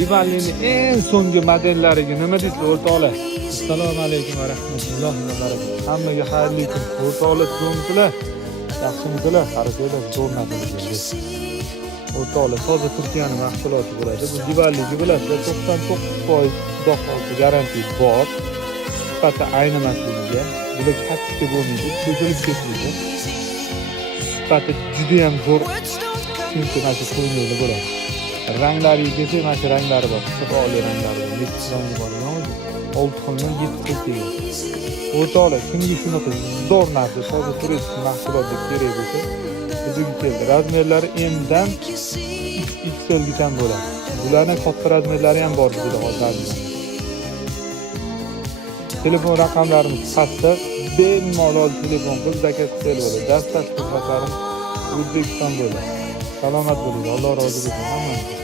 Vivaldi'ning eng so'nggi modellariga nima deysiz o'rtoqlar? Assalomu alaykum va rahmatullohi va barakatuh. Hammaga xayrli kun. O'rtoqlar, so'ngdilar. Yaxshimisilar? Harakatlar zo'r natija. O'rtoqlar, hozir Turkiyaning mahsuloti bo'ladi. Bu Vivaldi'ni bilasizlar, 99% xudo garantiya bor. Sifati aynimasligiga, bular katta bo'lmaydi, cho'zilib ketmaydi. Sifati juda ham zo'r. Chunki mana shu qo'yinlar bo'ladi. Ranglariga kelsak, mana shu ranglari bor. Chiroyli ranglari bor. 7 rangi bor. 6 xildan 7 xil kelgan. O'rtoqlar, kimga shunaqa zo'r narsa, hozir turistik mahsulotga kerak bo'lsa, bizga keldi. Razmerlari M dan XL gacha bo'ladi. Bularning katta razmerlari ham bor bizda hozir. Telefon raqamlarimiz pastda, bemalol telefon qilib zakaz bo'ladi. Dastlab xizmatlarim O'zbekiston bo'ladi. Salomat bo'ling. Alloh rozi bo'lsin hammangizga.